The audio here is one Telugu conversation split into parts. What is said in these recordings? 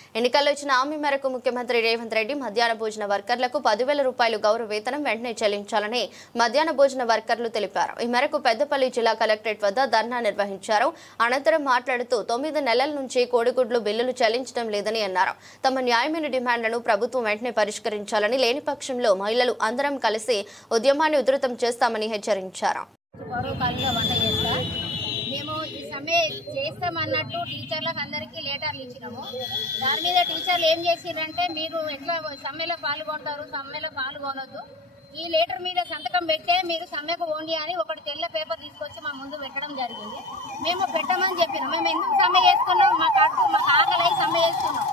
ఎన్నికల్లో ఇచ్చిన హామీ మేరకు ముఖ్యమంత్రి రేవంత్ రెడ్డి మధ్యాహ్న భోజన వర్కర్లకు 10,000 రూపాయలు గౌరవ వేతనం వెంటనే చెల్లించాలని మధ్యాహ్న భోజన వర్కర్లు తెలిపారు. ఈ మేరకు పెద్దపల్లి జిల్లా కలెక్టరేట్ వద్ద ధర్నా నిర్వహించారు. అనంతరం మాట్లాడుతూ 9 నెలల నుంచి కోడిగుడ్లు బిల్లులు చెల్లించడం లేదని అన్నారు. తమ న్యాయమైన డిమాండ్లను ప్రభుత్వం వెంటనే పరిష్కరించాలని, లేని పక్షంలో మహిళలు అందరం కలిసి ఉద్యమాన్ని ఉధృతం చేస్తామని హెచ్చరించారు. మేము ఈ సమ్మె చేస్తామన్నట్టు టీచర్లకు అందరికీ లెటర్లు ఇచ్చినాము. దాని మీద టీచర్లు ఏం చేసిరంటే, మీరు ఎట్లా సమ్మెలో పాల్గొంటారు, సమ్మెలో పాల్గొనొద్దు, ఈ లెటర్ మీద సంతకం పెట్టే మీరు సమ్మెకు పోండి అని ఒకటి తెల్ల పేపర్ తీసుకొచ్చి మా ముందు పెట్టడం జరిగింది. మేము పెట్టమని చెప్పినాం. మేము ఎందుకు సమ్మె చేస్తున్నాం, మా ఆకలి సమ్మె చేస్తున్నాం.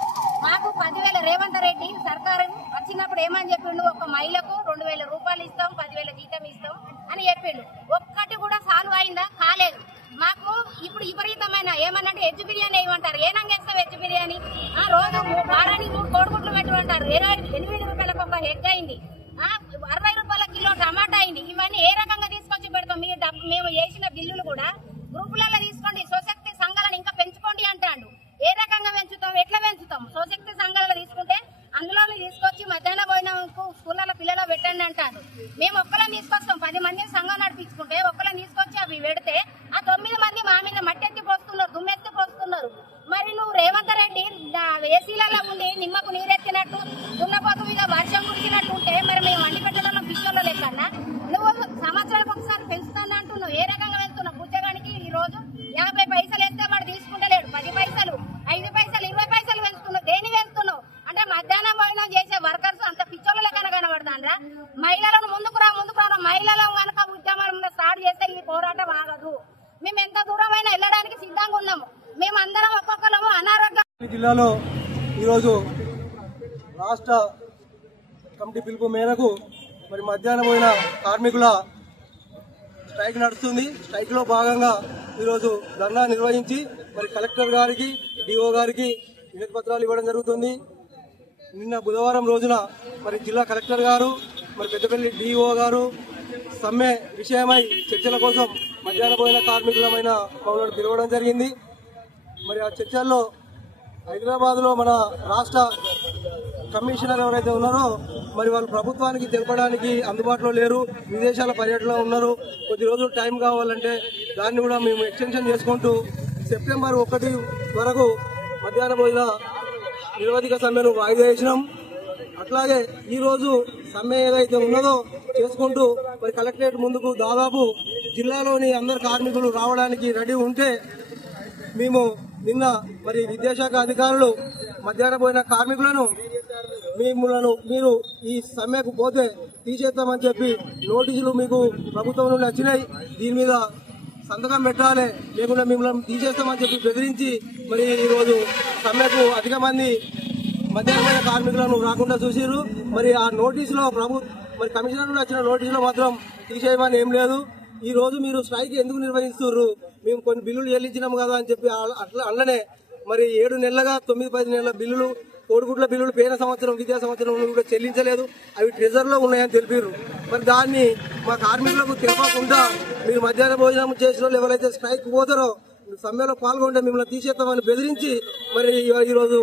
మాకు 10,000 రేవంత్ రెడ్డి సర్కారు వచ్చినప్పుడు ఏమని చెప్పిండు, ఒక మహిళకు 2,000 రూపాయలు ఇస్తాం, 10,000 జీతం ఇస్తాం అని చెప్పిండు. ఒక్కటి కూడా సాల్వ్ అయిందా? కాలేదు. మాకు ఇప్పుడు విపరీతమైన ఏమన్నంటే వెజ్ బిర్యానీ వేయమంటారు. ఏనంగేస్తాం వెజ్ బిర్యానీ? రోజు వారానికి 3 కోడిగుడ్లు పెట్టమంటారు. 8 రూపాయలకు ఒక ఎగ్ అయింది, 60 రూపాయల కిలో టమాటా అయింది. ఇవన్నీ ఏ రకంగా తీసుకొచ్చి పెడతాం? మేము చేసిన బిల్లులు కూడా గ్రూపులలో తీసుకోండి, స్వశక్తి సంఘాలను ఇంకా పెంచుకోండి అంటాడు. ఏ రకంగా పెంచుతాం, ఎట్లా పెంచుతాం? స్వశక్తి సంఘాలను తీసుకుంటే అందులో తీసుకొచ్చి మధ్యాహ్న భోజనంకు స్కూళ్ళలో పిల్లలు పెట్టండి అంటాడు. మేము ఒక్కళ్ళని తీసుకొస్తాం, 10 మందిని సంఘం నడిపించుకుంటే ఒక్కళ్ళని తీసుకొచ్చి అవి పెడితే ఆ 9 మంది మా మీద మట్టెత్తి పోస్తున్నారు, దుమ్మెత్తి పోస్తున్నారు. మరి నువ్వు రేవంత్ రెడ్డి ఏసీలలో ఉండి నిమ్మకు నీరెత్తినట్టు, దున్నపోతు మీద వర్షం కురికినట్టు ఉంటే మరి మేము వండి పెట్టడంలో పిచ్చోళ్ళ లెక్కన్నా? నువ్వు సంవత్సరానికి ఒకసారి పెంచుతాను అంటున్నావు. ఏ రకంగా వెళ్తున్నావు? బుజ్జగానికి ఈ రోజు 50 పైసలు వేస్తే వాడు తీసుకుంటలేడు. 10 పైసలు, 5 పైసలు, 20 పైసలు పెంచుతున్నావు. దేని వెళ్తున్నావు అంటే మధ్యాహ్నం భోజనం చేసే వర్కర్స్ అంత పిచ్చోళ్ళ లెక్కన కనబడతాండ్రా? మహిళలను ముందుకు రా మహిళలను కనుక ఉద్యమం స్టార్ట్ చేస్తే ఈ పోరాటం ఆగదు. మేము ఎంత దూరమైనా వెళ్ళడానికి సిద్ధంగా ఉన్నాము. మేమందరం ఒక్కొక్కరము అనారోగ్య జిల్లాలో ఈరోజు రాష్ట్ర కమిటీ పిలుపు మేరకు మరి మధ్యాహ్నం పోయిన కార్మికుల స్ట్రైక్ నడుస్తుంది. స్ట్రైక్ లో భాగంగా ఈరోజు ధర్నా నిర్వహించి మరి కలెక్టర్ గారికి, డిఓ గారికి వినతి పత్రాలు ఇవ్వడం జరుగుతుంది. నిన్న బుధవారం రోజున మరి జిల్లా కలెక్టర్ గారు, మరి పెద్దపల్లి డిఓ గారు సమ్మె విషయమై చర్చల కోసం మధ్యాహ్న పోయిన కార్మికులమైన మమ్మల్ని పిలవడం జరిగింది. మరి ఆ చర్చల్లో హైదరాబాద్ లో మన రాష్ట్ర కమిషనర్ ఎవరైతే ఉన్నారో మరి వాళ్ళు ప్రభుత్వానికి తెలపడానికి అందుబాటులో లేరు, విదేశాల పర్యటనలో ఉన్నారు. కొద్ది రోజులు టైం కావాలంటే దాన్ని కూడా మేము ఎక్స్టెన్షన్ చేసుకుంటూ సెప్టెంబర్ 1 వరకు మధ్యాహ్న భోజన నిరవధిక సమ్మెను వాయిదా వేసినాం. అట్లాగే ఈ రోజు సమ్మె ఏదైతే ఉన్నదో చేసుకుంటూ మరి కలెక్టరేట్ ముందుకు దాదాపు జిల్లాలోని అందరు కార్మికులు రావడానికి రెడీ ఉంటే మేము నిన్న మరి విద్యాశాఖ అధికారులు మధ్యాహ్న పోయిన కార్మికులను మీరు ఈ సమ్మెకు పోతే తీసేస్తామని చెప్పి నోటీసులు మీకు ప్రభుత్వం నుండి వచ్చినాయి, దీని మీద సంతకం పెట్టాలి, లేకుండా మిమ్మల్ని తీసేస్తామని చెప్పి బెదిరించి మరి ఈరోజు సమ్మెకు అధిక మంది మధ్యాహ్న కార్మికులను రాకుండా చూసిరు. మరి ఆ నోటీసులో మరి కమిషనర్ నుండి వచ్చిన నోటీసులో మాత్రం తీసేయమని ఏం లేదు. ఈ రోజు మీరు స్ట్రైక్ ఎందుకు నిర్వహిస్తున్నారు? మేము కొన్ని బిల్లులు చెల్లించినాము కదా అని చెప్పి అట్లా అల్లనే మరి 7 నెలలుగా 9-10 నెలల బిల్లులు, కోడిగుడ్ల బిల్లులు పోయిన సంవత్సరం విద్యా సంవత్సరం కూడా చెల్లించలేదు, అవి ట్రెజర్ లో ఉన్నాయని తెలిపారు. మరి దాన్ని మా కార్మికులకు తెలపకుండా మీరు మధ్యాహ్న భోజనం చేసిన వాళ్ళు ఎవరైతే స్ట్రైక్ పోతారో సమ్మెలో పాల్గొంటే మిమ్మల్ని తీసేస్తామని బెదిరించి మరి ఈరోజు